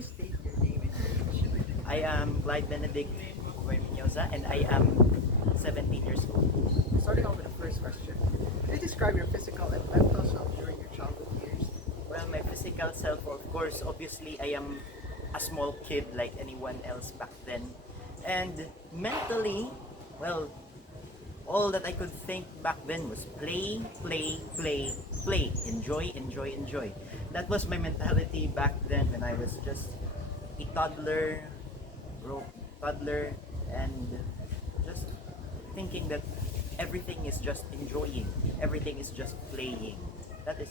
you state your name and your age? I am Clyde Benedict Guerminosa and I am 17 years old. Starting off with the first question. Can you describe your physical and mental self during your childhood years? Well, my physical self, of course, obviously I am a small kid like anyone else back then. And mentally, well, all that I could think back then was play, play, play, play, enjoy, enjoy, enjoy. That was my mentality back then when I was just a toddler, bro, toddler, and just thinking that everything is just enjoying, everything is just playing. That is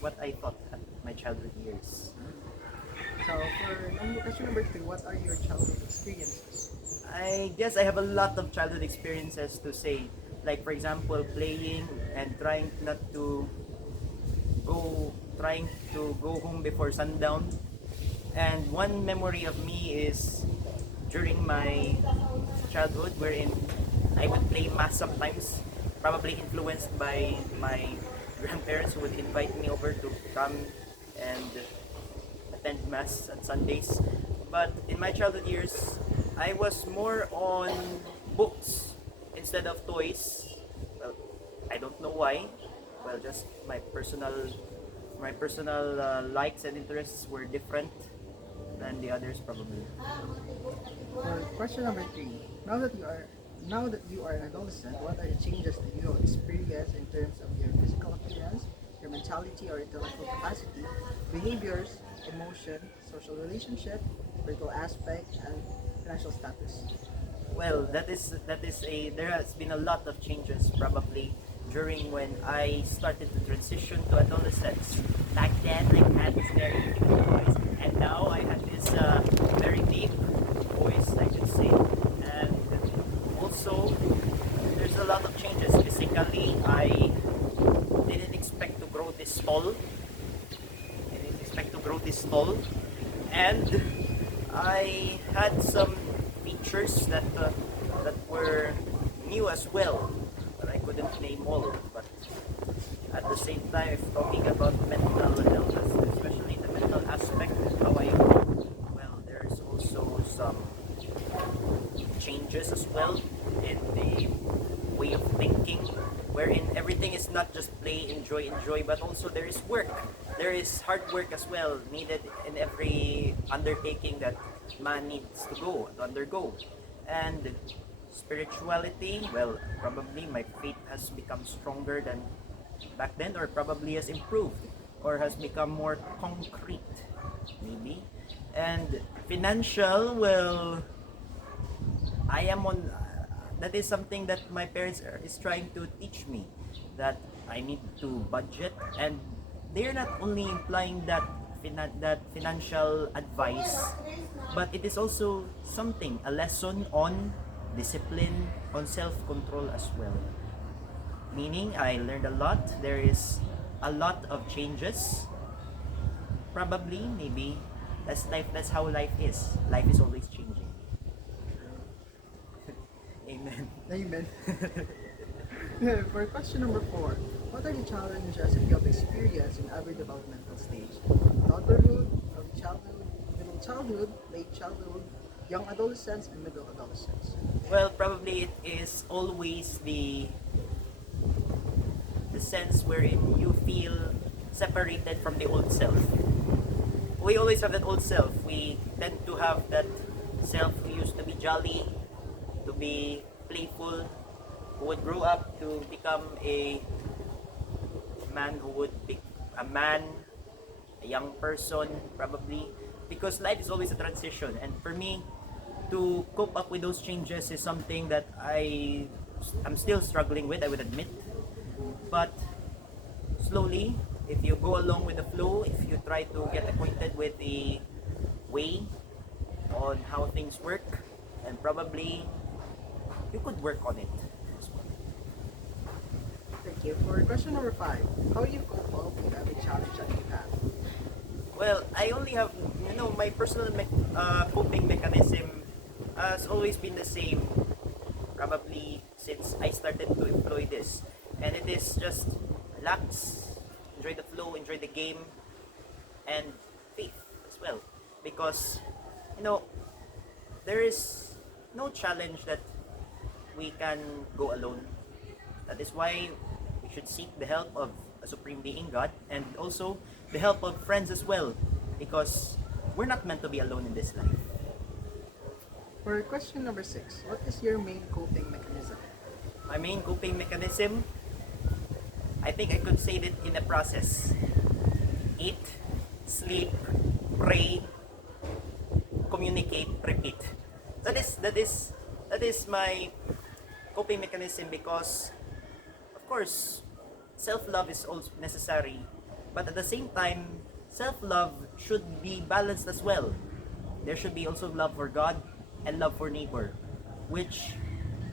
what I thought at my childhood years. So for question number two, what are your childhood experiences? I guess I have a lot of childhood experiences to say. Like for example, playing and trying to go home before sundown. And one memory of me is during my childhood wherein I would play mass sometimes, probably influenced by my grandparents who would invite me over to come and attend mass on Sundays. But in my childhood years, I was more on books instead of toys. Well, I don't know why. Well, just my personal likes and interests were different than the others probably. For question number three, now that you are an adolescent, what are the changes that you have experienced in terms of your physical appearance, your mentality or intellectual capacity, behaviors, emotion, social relationship, spiritual aspect, and financial status? Well, that is a there has been a lot of changes probably during when I started to transition to adolescence. Back then, I had this very deep voice, and now I had this very deep voice, I should say. And also, there's a lot of changes physically. I didn't expect to grow this tall. I didn't expect to grow this tall, and I had some features that were new as well, but I couldn't name all. But at the same time, if talking about mental illness, especially the mental aspect, how I well, there's also some changes as well in the way of thinking, wherein everything is not just play, enjoy, enjoy, but also there is work. There is hard work as well needed in every undertaking that man needs to undergo. And spirituality, well, probably my faith has become stronger than back then, or probably has improved, or has become more concrete, maybe. And financial, well, I am on. That is something that my parents is trying to teach me, that I need to budget, and they're not only implying that financial advice, but it is also something, a lesson on discipline, on self-control as well. Meaning, I learned a lot. There is a lot of changes. Probably, maybe that's life. That's how life is. Life is always changing. Amen. Amen. For question number four, what are the challenges that you have experienced in every developmental stage? Toddlerhood, early childhood, middle childhood, late childhood, young adolescence, and middle adolescence. Well, probably it is always the sense wherein you feel separated from the old self. We always have that old self. We tend to have that self who used to be jolly, to be playful, who would grow up to become a man who would be a man, a young person, probably. Because life is always a transition. And for me, to cope up with those changes is something that I'm still struggling with, I would admit. But slowly, if you go along with the flow, if you try to get acquainted with the way on how things work, and probably you could work on it as well. Thank you. For question number five, how do you cope up with every challenge that you have? Well, I only have, my personal coping mechanism has always been the same, probably since I started to employ this. And it is just relax, enjoy the flow, enjoy the game, and faith as well. because, you know, there is no challenge that we can go alone. That is why we should seek the help of a supreme being, God, and also the help of friends as well, because we're not meant to be alone in this life. For question number 6, what is your main coping mechanism? My main coping mechanism, I think I could say that in a process: eat, sleep, pray, communicate, repeat. That is my coping mechanism, because of course self-love is also necessary, but at the same time self-love should be balanced as well. There should be also love for God and love for neighbor, which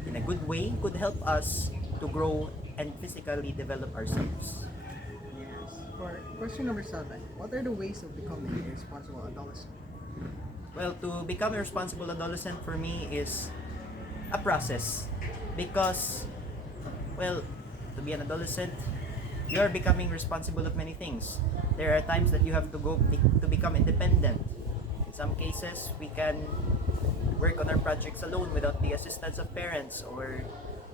in a good way could help us to grow and physically develop ourselves. Yes. For question number 7, what are the ways of becoming a responsible adolescent? Well, to become a responsible adolescent for me is a process, because, well, to be an adolescent, you are becoming responsible of many things. There are times that you have to to become independent. In some cases, we can work on our projects alone without the assistance of parents, or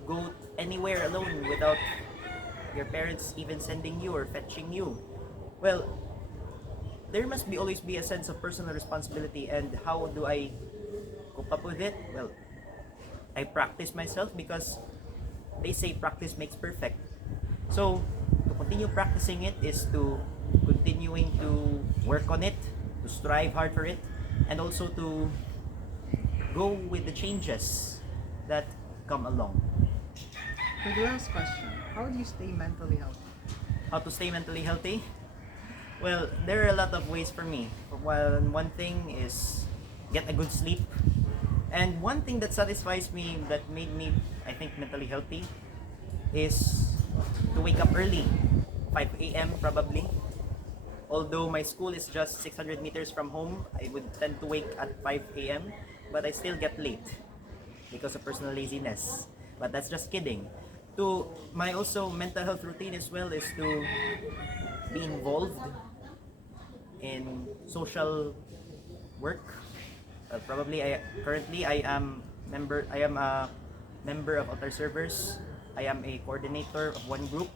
go anywhere alone without your parents even sending you or fetching you. Well, there must be always be a sense of personal responsibility, and how do I cope up with it? Well, I practice myself, because they say practice makes perfect. So to continue practicing it is to continuing to work on it, to strive hard for it, and also to go with the changes that come along. For the last question, how do you stay mentally healthy? How to stay mentally healthy? Well, there are a lot of ways for me. One thing is get a good sleep. And one thing that satisfies me, that made me, I think, mentally healthy, is to wake up early, 5 a.m. probably. Although my school is just 600 meters from home, I would tend to wake at 5 a.m., but I still get late because of personal laziness. But that's just kidding. To my also mental health routine as well is to be involved in social work. Probably I am a member of Altar Servers. I am a coordinator of one group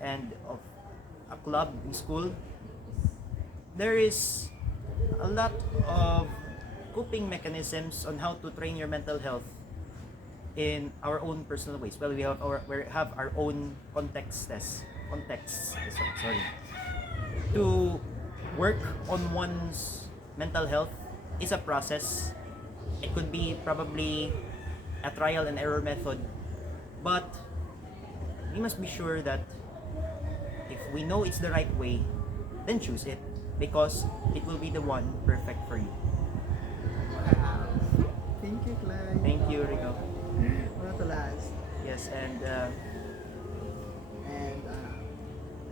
and of a club in school. There is a lot of coping mechanisms on how to train your mental health in our own personal ways. Well, we have our own contexts. Sorry. To work on one's mental health is a process. It could be probably a trial and error method, but we must be sure that if we know it's the right way, then choose it, because it will be the one perfect for you. Wow. Thank you, Clay. Thank you, Rico. What the last? Yes, and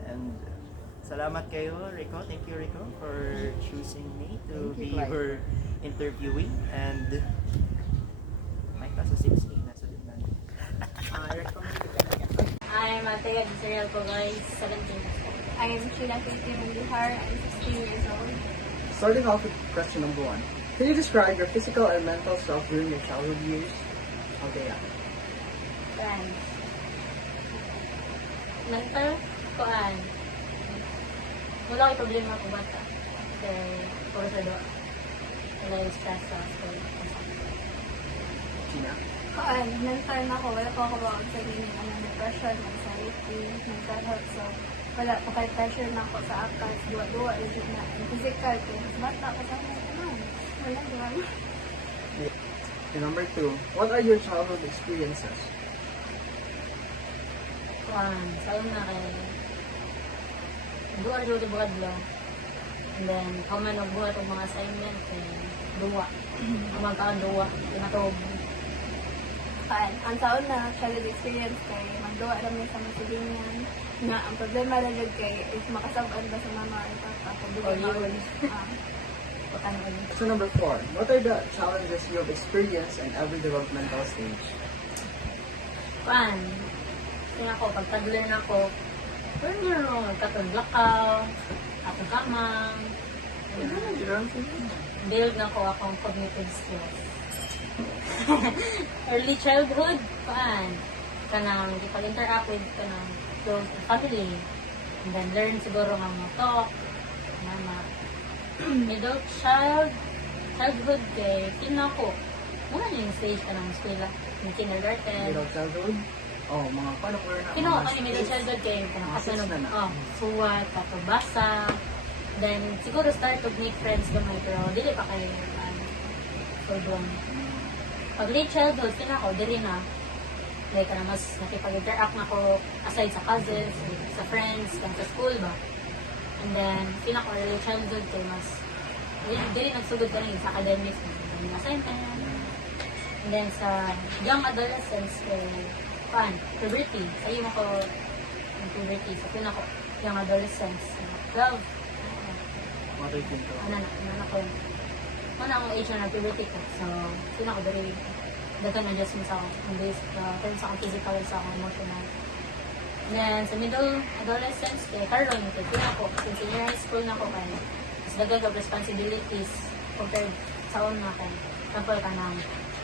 And salamat kayo, Rico. Thank you, Rico, for choosing me to Thank you, be Clyde. your interviewee. And may klase 16 nasa liman. recommend you can I'm Althea Serial ko guys, 17 years old. I am Sheila Christine Mandihar. I'm 16 years old. Starting off with question number 1. Can you describe your physical and mental self during your childhood years? Okay, yeah. Friends. Mental, kuan. Wala ko problema ko bata. Kaya, puro sa doa. Wala yung stress sa school. Gina? Kuan, mental na ako. Wala po ako ba sa ganyan. Depression, anxiety, mental health. So, wala po kay pressure na ako sa akal. Duwa-duwa, legit na. Yung physical, kaya bata ko sa mga wala, diba? Okay, number 2. What are your childhood experiences? Kuan, sa una kay duwa rin ito bukad lang. And then, ako man nagbuhat ang mga assignment kay duwa. Ang magkaduwa, pinatog. Kuan, ang taon na childhood experience kay magduwa rin sa masilingan. Nga, ang problema rin yun kay if makasabaan ba sa mama or papa. Kung di Oh, yun. Pagkanan. So number 4. What are the challenges you have experienced in every developmental stage? Kuan, kaya ako, pag toddler na ako, pwede nyo, katulakaw, ako kamang, build na ko akong cognitive skills. Early childhood, kanang interact with kanang close family. And then learn siguro nga mo talk, mama. Middle childhood kay tina ko. Muna yung stage ka ng eskwela, yung kindergarten. Middle childhood? Oh, mga paano ko na? Kinuha ko ni middle childhood kay kanang Mga kasunod. six na na. Suwat, patubasa. Then siguro start to make friends gamay pero dili pa kayo sobrang. Pag late childhood, tina ko, dili na. Like, mas nakipag-interact na ko aside sa cousins, sa friends, sa school ba. And then, pinaka early childhood kay mas dili nagsugod ka rin sa academics, yung assignment. And then sa young adolescence, puberty. Ayun ako yung puberty. So, pinaka young adolescence, 12. Ano ang age na puberty ko. So, pinaka very dagan adjustments ako in this terms ako physical sa ako emotional. And then sa middle adolescence, karon kaya ako since senior high school na ako kaya mas dagan ka responsibilities compared sa una kay example ka ng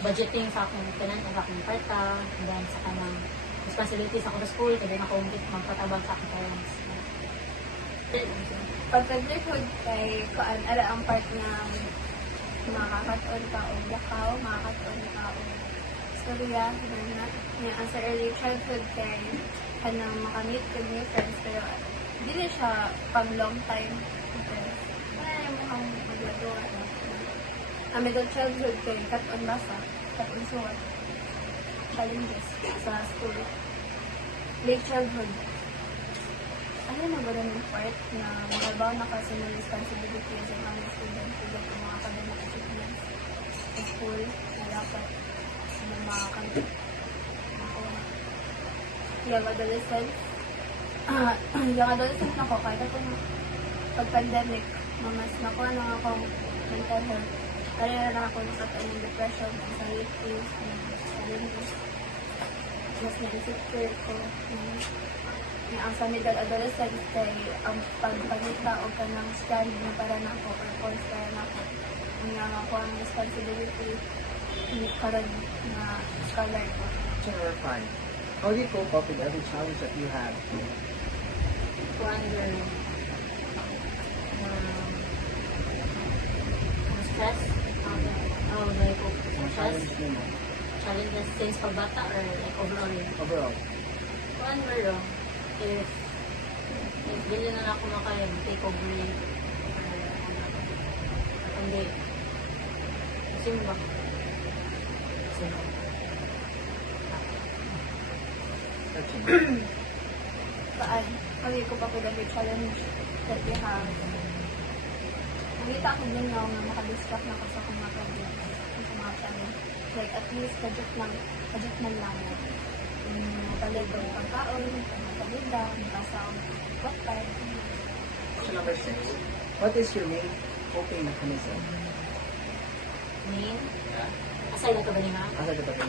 budgeting sa akong kanan sa akong parta, and then sa kanang responsibilities ako sa school kaya din ako magpatabang sa akong parents. Pagka-grade kay kuan ara ang part na makakataon ka o lakaw, makakataon ka o storya, na ang sa early childhood kay kanang makamit with new friends pero dili siya pang long time friends. Kaya yung mukhang maglagawa na. Ang middle childhood kay katon basa, katon suwat, challenges sa school. Late childhood, ano na ba yung part na magabaw na kasi ng responsibility as a mga student to get mga academic achievements sa school na dapat sa mga kanil. Young adolescence. Young adolescence na ko, kahit ako pag-pandemic, mas nakuha na akong mental health. Kaya na ako nasaktan ng depression, anxiety, challenges. Mas na-insecure ko. Ang sa middle adolescent kay ang pagpangita o kanang stand na para na ako or force para na ako. Ang ako ang responsibility karon na scholar ko. Question number 5. How do you cope up with every challenge that you have? Wonder stress, how do I cope with stress, Challenge mo mo. challenges since pagbata or like overall. Overall. Wonder if dili na ako makaya take over it hindi simba Saan? Pag ko pa with every challenge that we have. Nakita ko din na makadistract na ako sa mga problems, sa mga challenge. Like at least budget man lang. Palig ko yung pagkaon, pagkabida, pasaw, what time. Question number 6. What is your main coping mechanism? Main aside na to ba niya? Asa ka tayo?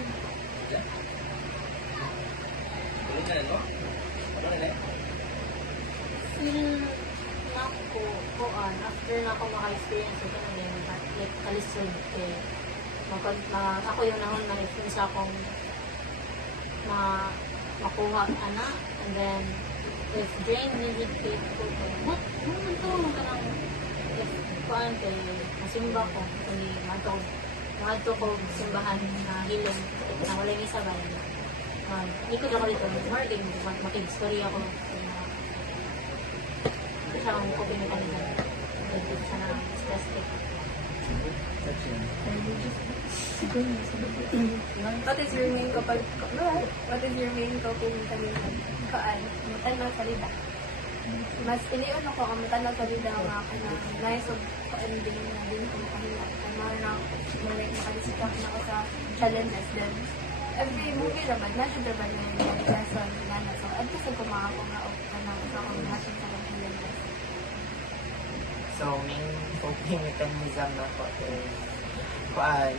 Feel na ko after na ako maka-experience ito na din like kalisod kay ako yung nahon na experience akong makuha ana and then if drain needed kay ko what naman to kanang if kuan kay masimba ko kani madto ko simbahan na hilom na wala ni sabay ikot ako dito more game makig-story ako siya ang coping mechanism dito sa na stress cake. What is your main coping mechanism? Kaan, matanaw sa lida. Mas iniyon ako ang matanaw sa lida nga ako na nice of ending na din kung kanila. Kung makadistract na ako sa challenges din. Every movie naman, nasa naman na yung lesson na na. So, at least ko mga ako nga o kanang sa combination sa challenges. So, main coping mechanism na ko is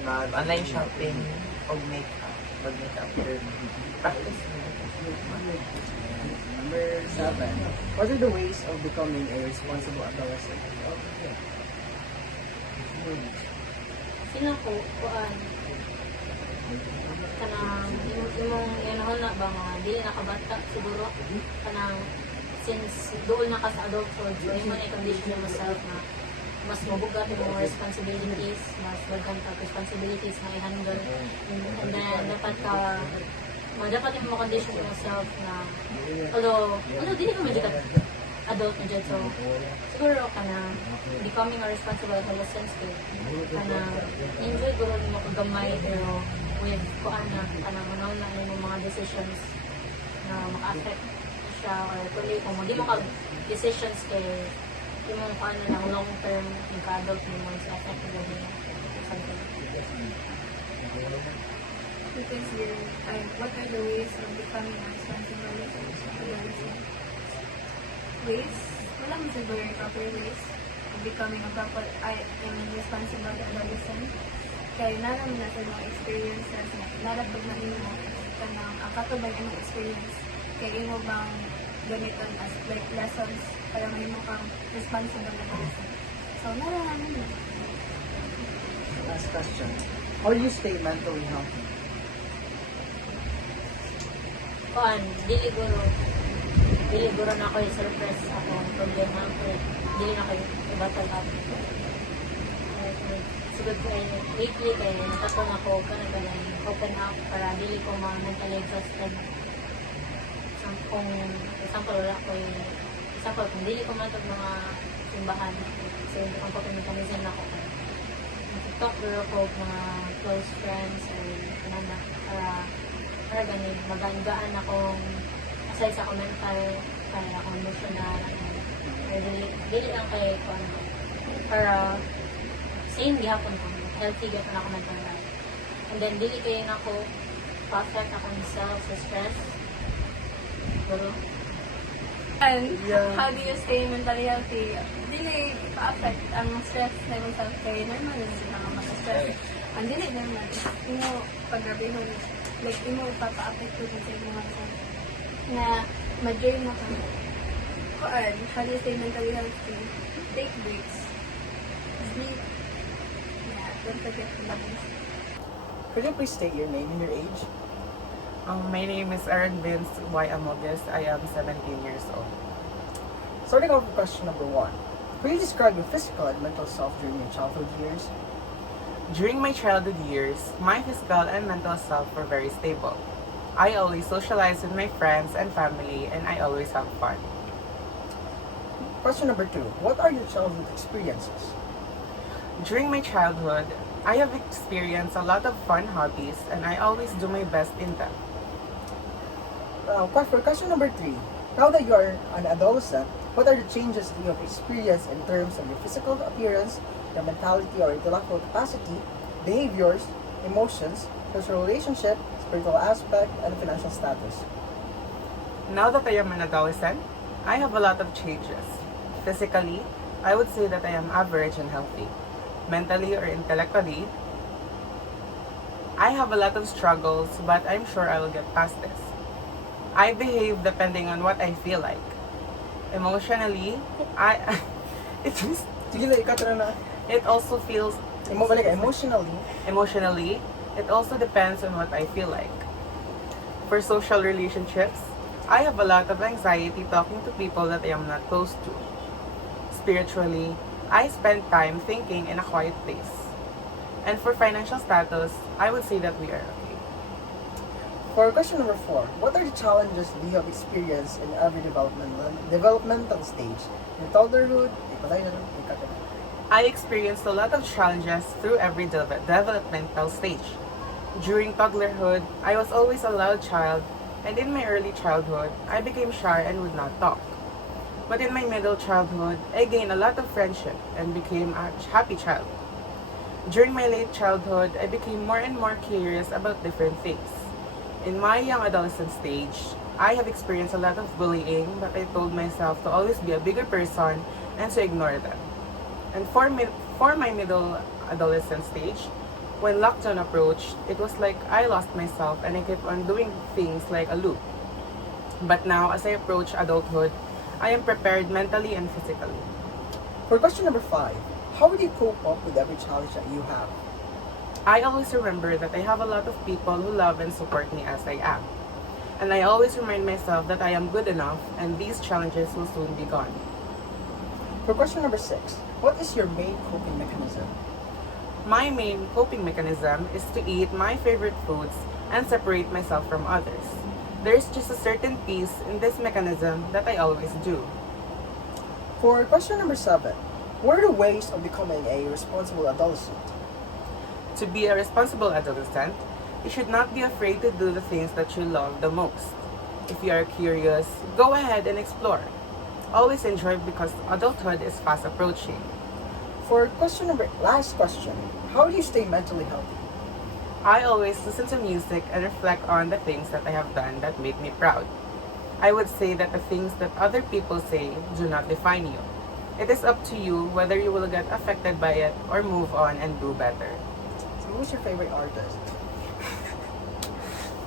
mag-online shopping o makeup. Mag-makeup practice. Number 7. What are the ways of becoming a responsible adolescent? sino ko, kuan, kanang imong yanahon na ba nga dili nakabata siguro kanang since doon na ka sa adulthood so imo na i-condition yourself na mas mabugat yung mga responsibilities, mas daghang ka responsibilities na i-handle and then dapat yung condition yourself na although dili ka magigat adult na dyan so siguro ka na becoming a responsible adolescent ko kana enjoy guro mo kagamay pero with kuan na kanang unaw na yung mga decisions na maka-affect siya or tuloy kung hindi mo decisions kay yung mga kuan na long term yung ka-adult mo sa affect mo something. Because what are the ways of becoming a responsible adolescent? Ways? Wala mo siguro yung proper ways of becoming a proper, responsible adolescent. Kaya naman na sa mga experiences na narapag na mo kanang ang katubang yung experience. Kaya imo bang gamiton as like lessons para may mo kang responsible adolescent. So, nararamdaman mo. Last question. How do you stay mentally healthy? Kuan, dili guro na ako i-surpress ako ang problema ko. Dili na ako i-battle up. Siguro ko lately kay natakon ako kanang open up para dili ko ma-mentally exhausted. Kung example wala ko kung dili ko man itong mga simbahan so hindi ko coping mechanism na ako TikTok guro ko mga close friends or kanana para ganin magaan akong aside sa mental para akong emotional or dili lang kay ko para same gihapon ko healthy gihapon ako mental health and then dili kayo na ako perfect akong self sa stress guro. And how do you stay mentally healthy? Dili pa-affect ang stress na yung self-care. Normal yun sila nga mag-stress. Ang dili naman, imo pag-grabihon, like imo papa-affect ko sa mga self na ma-drain na ka. How do you stay mentally healthy? Take breaks. Sleep. Yeah, don't forget to love yourself. Could you please state your name and your age? My name is Erin Vince Y. Amogus. I am 17 years old. Starting off with question number 1. Could you describe your physical and mental self during your childhood years? During my childhood years, my physical and mental self were very stable. I always socialized with my friends and family, and I always have fun. Question number 2. What are your childhood experiences? During my childhood, I have experienced a lot of fun hobbies, and I always do my best in them. For question number 3. Now that you are an adolescent, what are the changes that you have experienced in terms of your physical appearance, your mentality or intellectual capacity, behaviors, emotions, social relationship, spiritual aspect, and financial status? Now that I am an adolescent, I have a lot of changes. Physically, I would say that I am average and healthy. Mentally or intellectually, I have a lot of struggles, but I'm sure I will get past this. I behave depending on what I feel like. Emotionally, Sige na, ikaw na. it also feels Emotionally, it also depends on what I feel like. For social relationships, I have a lot of anxiety talking to people that I am not close to. Spiritually, I spend time thinking in a quiet place. And for financial status, I would say that we are okay. for question number 4, what are the challenges that you have experienced in every developmental stage? Your toddlerhood, I experienced a lot of challenges through every developmental stage. During toddlerhood, I was always a loud child, and in my early childhood, I became shy and would not talk. But in my middle childhood, I gained a lot of friendship and became a happy child. During my late childhood, I became more and more curious about different things. In my young adolescent stage, I have experienced a lot of bullying, but I told myself to always be a bigger person and to ignore them. And for my middle adolescent stage, when lockdown approached, it was like I lost myself and I kept on doing things like a loop. But now, as I approach adulthood, I am prepared mentally and physically. For question number 5, how would you cope up with every challenge that you have? I always remember that I have a lot of people who love and support me as I am. And I always remind myself that I am good enough and these challenges will soon be gone. For question number 6, what is your main coping mechanism? My main coping mechanism is to eat my favorite foods and separate myself from others. There's just a certain peace in this mechanism that I always do. For question number 7, what are the ways of becoming a responsible adolescent? To be a responsible adolescent, you should not be afraid to do the things that you love the most. If you are curious, go ahead and explore. Always enjoy because adulthood is fast approaching. For last question, how do you stay mentally healthy? I always listen to music and reflect on the things that I have done that made me proud. I would say that the things that other people say do not define you. It is up to you whether you will get affected by it or move on and do better. So who's your favorite artist?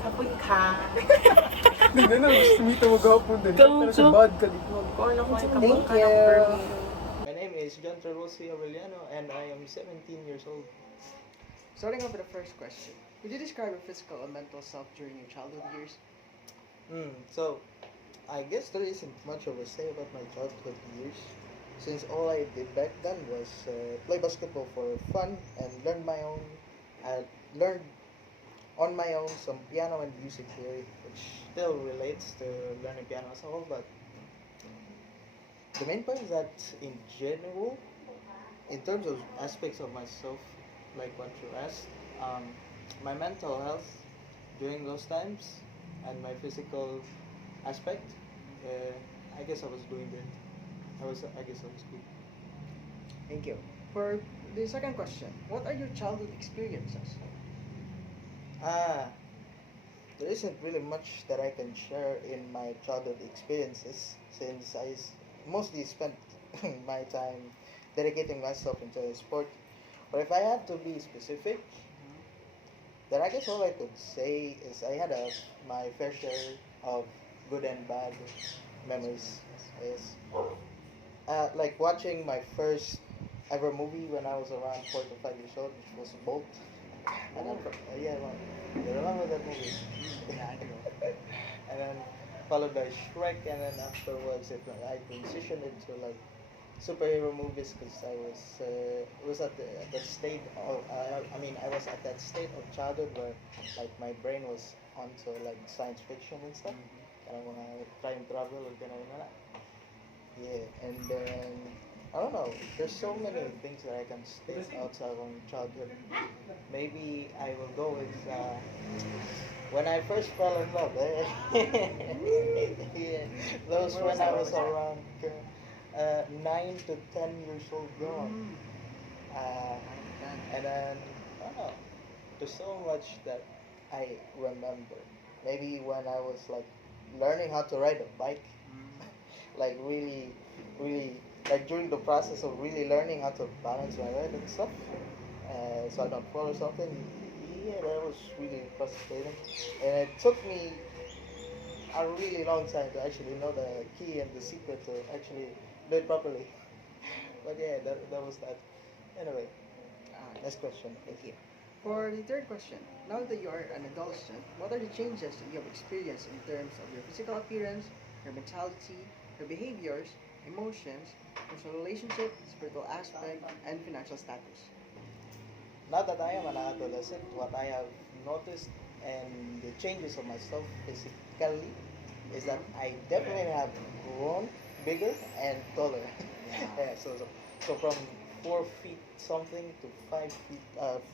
Kapun ka. Hindi na, gusto mo ito mag-hapon din. Go, Pero sa go. bad ka dito. Corn ako yung kapun Thank ka you. ng Bernie. My name is John Trevosi Aureliano and I am 17 years old. Starting off with the first question. Could you describe your physical and mental self during your childhood years? So, I guess there isn't much of a say about my childhood years, since all I did back then was play basketball for fun and learned on my own some piano and music theory, which still relates to learning piano as a whole. But the main point is that in general, in terms of aspects of myself, like what you asked, my mental health during those times and my physical aspect, I guess I was doing good. I guess I was good. Thank you. For the second question, what are your childhood experiences? There isn't really much that I can share in my childhood experiences since mostly spent my time dedicating myself into a sport. But if I had to be specific, then I guess all I could say is I had my fair share of good and bad memories. Yes. Like watching my first ever movie when I was around 4 to 5 years old, which was Bolt. And then, yeah, well, you remember that movie? Yeah, I do. And then followed by Shrek, and then afterwards I transitioned into like superhero movies because I was at the state of I was at that state of childhood where like my brain was onto like science fiction and stuff. Kaya mga time travel or gano'n. Yeah, and then I don't know. There's so many things that I can state outside of childhood. Maybe I will go with when I first fell in love. Yeah, those when I was around 9 to 10 years old girl. And then I don't know. There's so much that I remember. Maybe when I was like learning how to ride a bike, like really like during the process of really learning how to balance my ride and stuff, so I don't fall or something. Yeah, that was really frustrating, and it took me a really long time to actually know the key and the secret to actually do it properly. But yeah, that was that. Anyway, next question. Thank you. For the third question, now that you are an adolescent, what are the changes that you have experienced in terms of your physical appearance, your mentality, your behaviors, emotions, personal relationship, spiritual aspect, and financial status? Now that I am an adolescent, what I have noticed and the changes of myself physically is that I definitely have grown bigger and taller. Yeah, so from 4 feet something to 5 feet,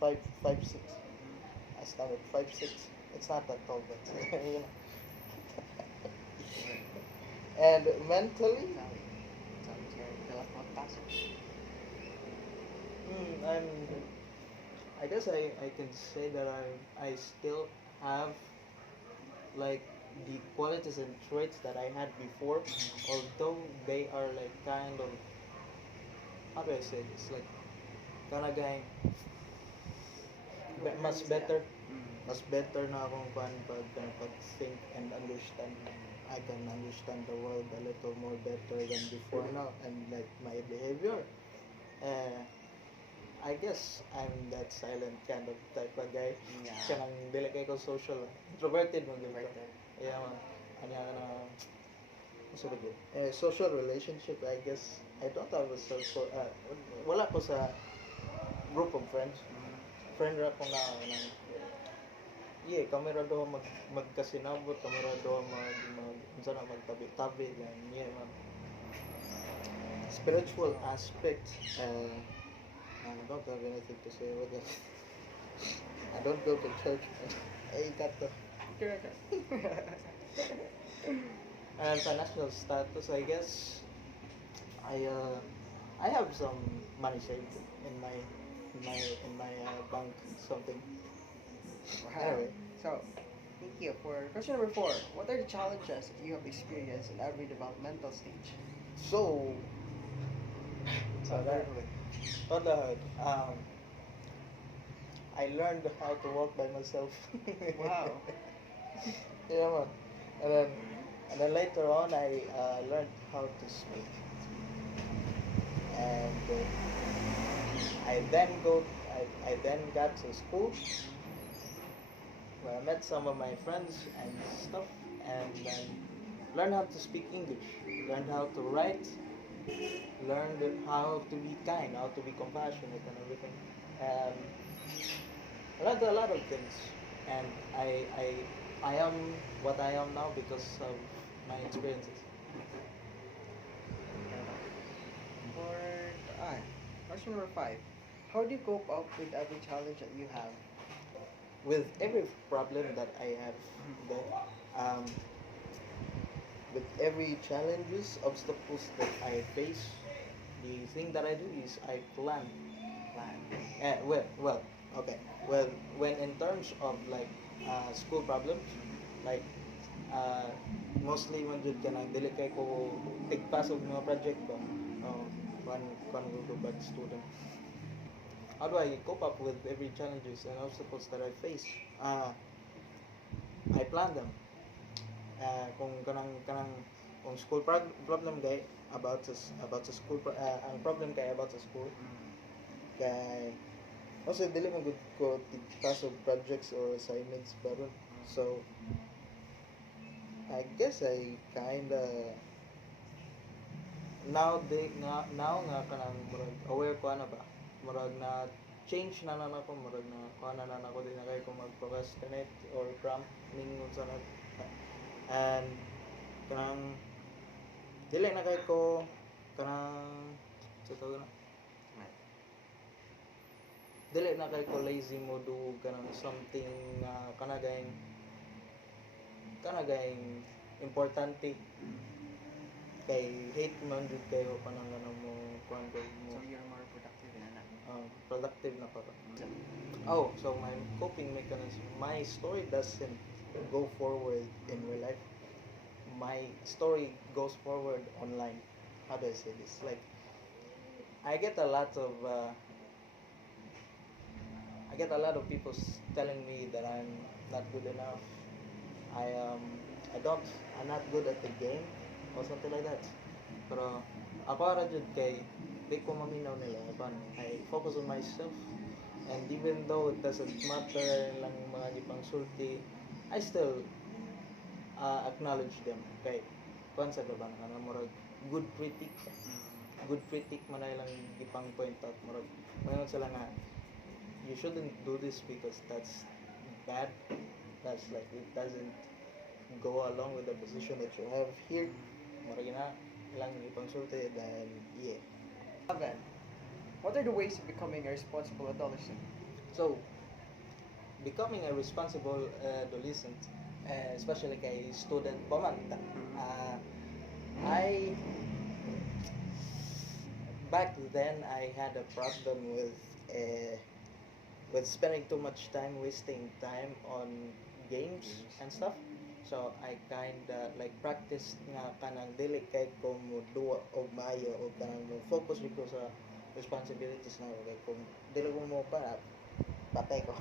5'6". I stand at 5'6". It's not that tall, but you know. And mentally, I'm. I guess I can say that I still have like the qualities and traits that I had before, although they are like kind of, how do I say this, like kind of going mas better na akong pag-think and understand. I can understand the world a little more better than before now, and like my behavior. Uh, I guess I'm that silent kind of type of guy. Yeah. Kanang dili kay ko social. Introverted mo gyud ko. Introverted. Yeah man. Anya ka na so good. Social relationship, I guess I don't have a social wala ko sa group of friends. Friend ra ko na yeah, kami ra do magkasinabot, kami ra do unsa na magtabi-tabi yan. Yeah man. Spiritual aspect, I don't have anything to say about that. I don't go to church. I got the and financial status, I guess I have some money saved in my bank something. Wow. Anyway, So, thank you. For question number 4, what are the challenges that you have experienced in every developmental stage? so Very good. toddlerhood, I learned how to walk by myself. Wow. Yeah man. And then later on I learned how to speak. And I then got to school where I met some of my friends and stuff, and then learned how to speak English, learned how to write, learned how to be kind, how to be compassionate and everything. Um, I learned a lot of things, and I am what I am now because of my experiences. For question number 5, how do you cope up with every challenge that you have? With every problem that I have, um, with every challenges, obstacles that I face, the thing that I do is I plan. Well, okay. Well, when in terms of like school problems, like mostly man jud ka nang dili kay ko tigpasok mga project ba. One will go bad student. How do I cope up with every challenges and obstacles that I face? I plan them. Kung kung school problem kay about sa school ang problem kay about sa school kay also dili man gud ko tigpas of projects or assignments baron. So I guess I kinda now nga kanang murag aware ko ano ba murag na change na nako murag na kuha na nako din na kay ko mag-procrastinate or cramp ningon sa na and kanang dili na kay ko kanang sa tawag na dili na kay ko lazy mo do kanang something kanagayng importante kay hate man jud kayo kanang mo kuan ko mo So, you're more productive na na. productive na para. Oh, so my coping mechanism, my story doesn't go forward in real life. My story goes forward online. How do I say this? Like, I get a lot of people telling me that I'm not good enough. I'm not good at the game or something like that. Pero ako ra jud kay di ko maminaw nila ban. I focus on myself, and even though it doesn't matter lang mga gipang sulti, I still acknowledge them. Kay kuan sa gaban kana murag good critic man ay lang gipang point out murag mayon sila nga you shouldn't do this because that's bad. That's like it doesn't go along with the position that you have here. Murag na lang gipang sulti dahil yeah. 11, what are the ways of becoming a responsible adolescent? So, becoming a responsible adolescent, especially kay student pa man, I back then I had a problem with spending too much time, wasting time on games and stuff. So I kinda like practice nga kanang dili kay ko mo duwa og maayo o kanang mo focus ko sa responsibilities na kay kung dili ko mo pa patay ko.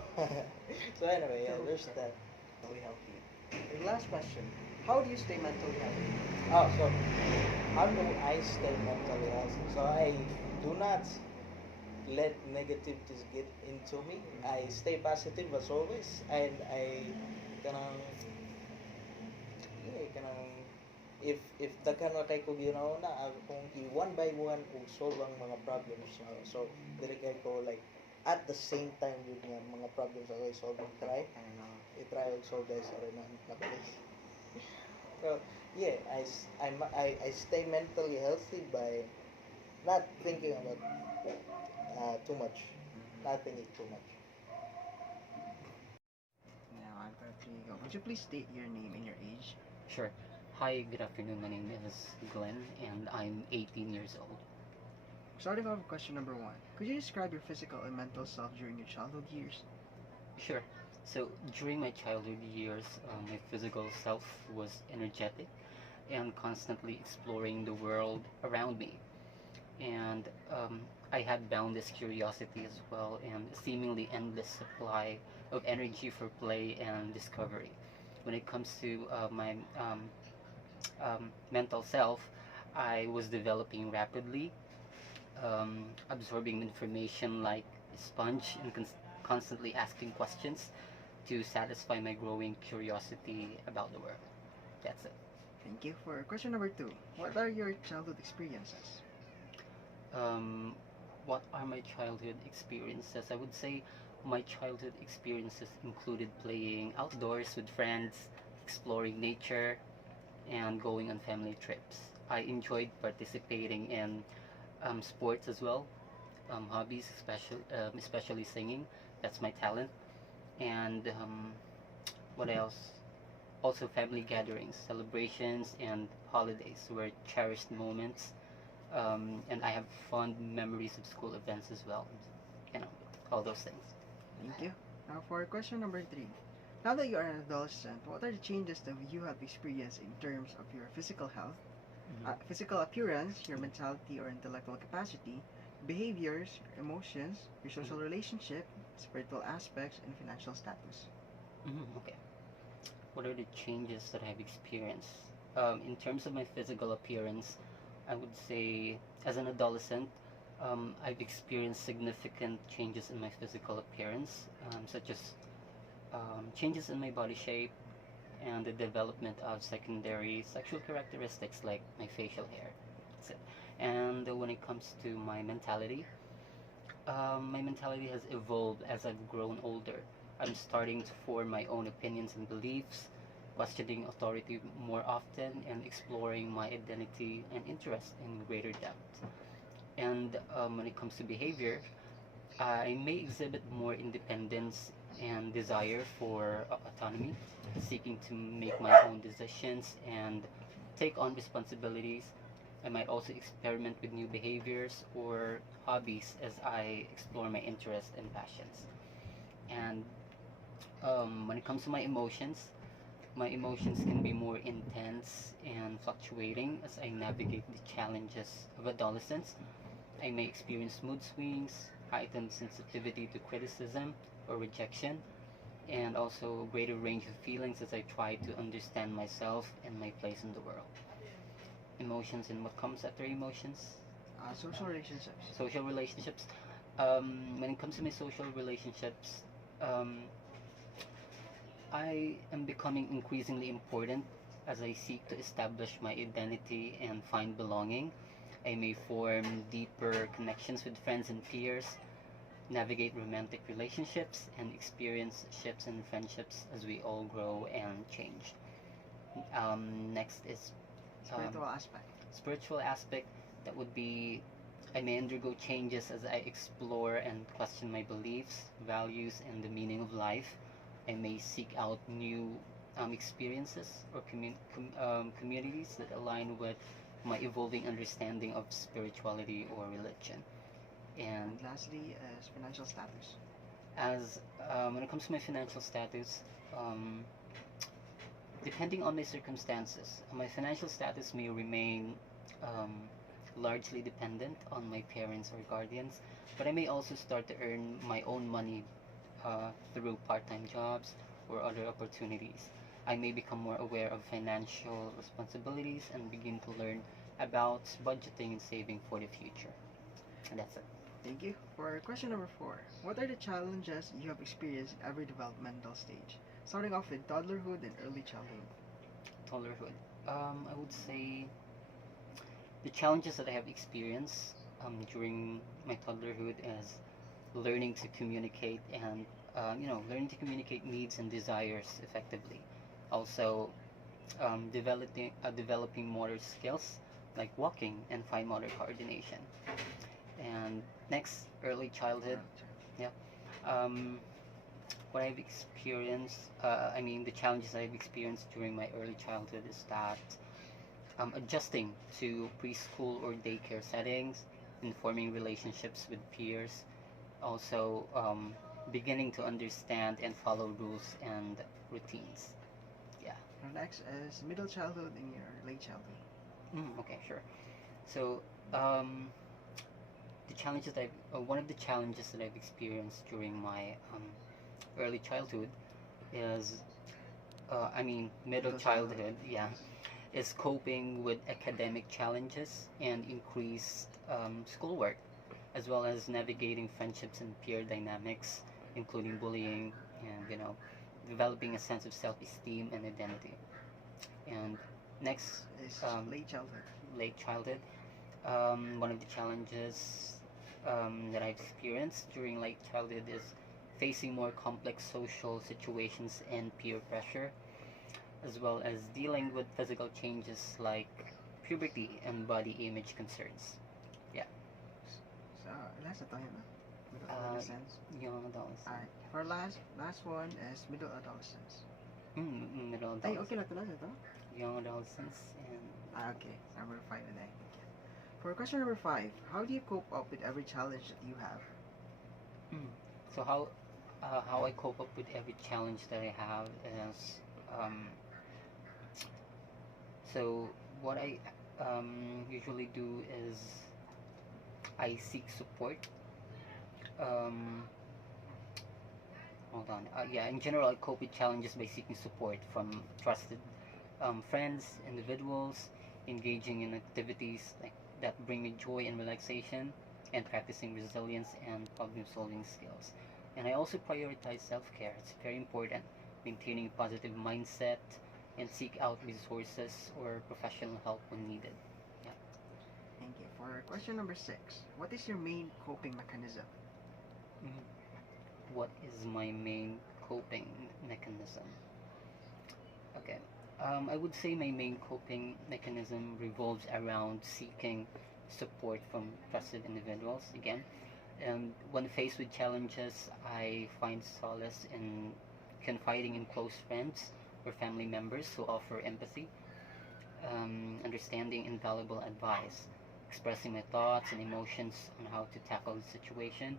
So anyway, yeah, there's that. Mentally healthy. And last question, how do you stay mentally healthy? Oh, so how do I stay mentally healthy? So I do not let negativities get into me. I stay positive as always, and I kanang kanang if daghan na kay ko ginauna akong one by one kung solve ang mga problems so dili kay ko like at the same time with nga mga problems ako i-solve and i-try and solve this or na so yeah I stay mentally healthy by not thinking about too much not thinking too much. Now, 1, 2, 3, go. Would you please state your name and your age? Sure. Hi, good afternoon. My name is Glenn, and I'm 18 years old. Starting off with question number 1. Could you describe your physical and mental self during your childhood years? Sure. So, during my childhood years, my physical self was energetic and constantly exploring the world around me. And I had boundless curiosity as well, and a seemingly endless supply of energy for play and discovery. When it comes to my mental self, I was developing rapidly, absorbing information like a sponge and constantly asking questions to satisfy my growing curiosity about the world. That's it. Thank you. For question number 2. What are your childhood experiences? What are my childhood experiences? I would say my childhood experiences included playing outdoors with friends, exploring nature, and going on family trips. I enjoyed participating in sports as well, hobbies, especially singing. That's my talent. And what else? Also, family gatherings, celebrations, and holidays were cherished moments. And I have fond memories of school events as well. You know, all those things. Thank you. Now, for question number 3. Now that you are an adolescent, what are the changes that you have experienced in terms of your physical health, physical appearance, your mentality or intellectual capacity, behaviors, your emotions, your social relationship, spiritual aspects, and financial status? Okay. What are the changes that I've experienced? In terms of my physical appearance, I would say as an adolescent, I've experienced significant changes in my physical appearance, such as changes in my body shape and the development of secondary sexual characteristics like my facial hair. That's it. And when it comes to my mentality has evolved as I've grown older. I'm starting to form my own opinions and beliefs, questioning authority more often, and exploring my identity and interest in greater depth. And when it comes to behavior, I may exhibit more independence and desire for autonomy, seeking to make my own decisions and take on responsibilities. I might also experiment with new behaviors or hobbies as I explore my interests and passions. And when it comes to my emotions can be more intense and fluctuating as I navigate the challenges of adolescence. I may experience mood swings, heightened sensitivity to criticism or rejection, and also a greater range of feelings as I try to understand myself and my place in the world. Emotions and what comes after emotions? Social relationships. Social relationships. When it comes to my social relationships, I am becoming increasingly important as I seek to establish my identity and find belonging. I may form deeper connections with friends and peers, navigate romantic relationships, and experience shifts in friendships as we all grow and change. Next is Spiritual aspect. spiritual aspect. That would be I may undergo changes as I explore and question my beliefs, values, and the meaning of life. I may seek out new experiences or communities that align with my evolving understanding of spirituality or religion. And And lastly, is financial status. as when it comes to my financial status, um, depending on my circumstances, my financial status may remain um, largely dependent on my parents or guardians, but I may also start to earn my own money through part-time jobs or other opportunities. I may become more aware of financial responsibilities and begin to learn about budgeting and saving for the future. And that's it. Thank you. For question number 4, what are the challenges you have experienced in every developmental stage? Starting off with toddlerhood and early childhood. Toddlerhood. I would say the challenges that I have experienced during my toddlerhood is learning to communicate and learning to communicate needs and desires effectively. Also, developing motor skills like walking and fine motor coordination. And next, early childhood. Yeah. Um, what I've experienced, the challenges I've experienced during my early childhood is that adjusting to preschool or daycare settings, informing relationships with peers, also beginning to understand and follow rules and routines. Yeah. Our next is middle childhood and your late childhood. Okay, sure. So, one of the challenges that I've experienced during my early childhood is, middle Middle childhood. childhood, yeah, is coping with academic challenges and increased schoolwork, as well as navigating friendships and peer dynamics, including bullying and, developing a sense of self-esteem and identity. And next, Is um, late childhood. late childhood. One of the challenges that I've experienced during late childhood is facing more complex social situations and peer pressure, as well as dealing with physical changes like puberty and body image concerns. Yeah, So, last tayo na. Middle Uh, adolescence. young adolescent. Alright. For last one is middle adolescence. Middle Ay, adolescent. okay na ito na ito. Young adolescence and Okay. Number 5 na. For question number 5, how do you cope up with every challenge that you have? so how I cope up with every challenge that I have is so what I usually do is I seek support. Um, Hold on. Yeah, in general, I cope with challenges by seeking support from trusted friends, individuals, engaging in activities like that bring me joy and relaxation, and practicing resilience and problem-solving skills. And I also prioritize self-care. It's very important, maintaining a positive mindset, and seek out resources or professional help when needed. Yeah. Thank you. For question number 6, what is your main coping mechanism? Mhm. What is my main coping mechanism? Okay. I would say my main coping mechanism revolves around seeking support from trusted individuals again. And when faced with challenges, I find solace in confiding in close friends or family members who offer empathy, understanding, and valuable advice, expressing my thoughts and emotions on how to tackle the situation.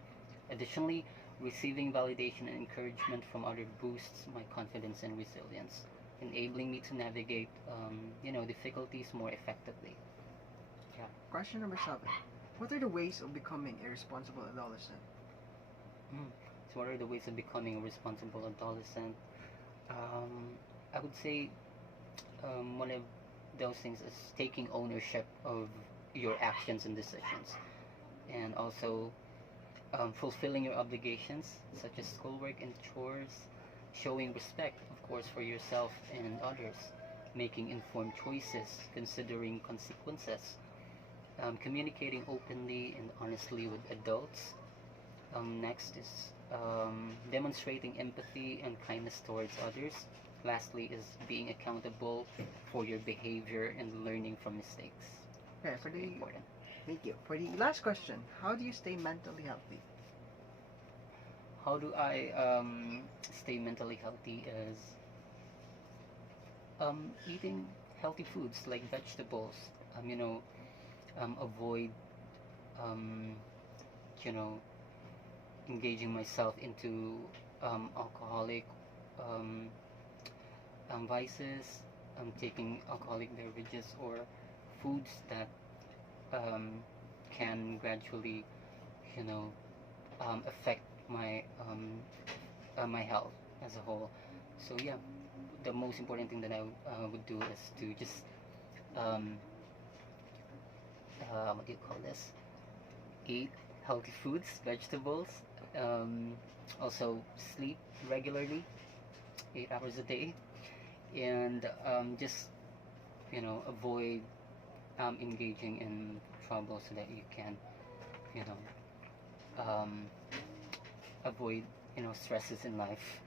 Additionally, receiving validation and encouragement from others boosts my confidence and resilience, enabling me to navigate, difficulties more effectively. Yeah. Question number 7, what are the ways of becoming a responsible adolescent? So, what are the ways of becoming a responsible adolescent? I would say one of those things is taking ownership of your actions and decisions, and also fulfilling your obligations, such as schoolwork and chores, showing respect, of course, for yourself and others, making informed choices, considering consequences, communicating openly and honestly with adults. Next is demonstrating empathy and kindness towards others. Lastly is being accountable for your behavior and learning from mistakes. Okay, for Very the important. thank you. For the last question, how do you stay mentally healthy? How do I stay mentally healthy is eating healthy foods like vegetables, avoid, um, you know, engaging myself into alcoholic um, vices, taking alcoholic beverages or foods that um, can gradually, you know, affect my health as a whole. So yeah, the most important thing that I would do is to just what do you call this? Eat healthy foods, vegetables, also sleep regularly, 8 hours a day, and just avoid engaging in trouble so that you can you know avoid stresses in life.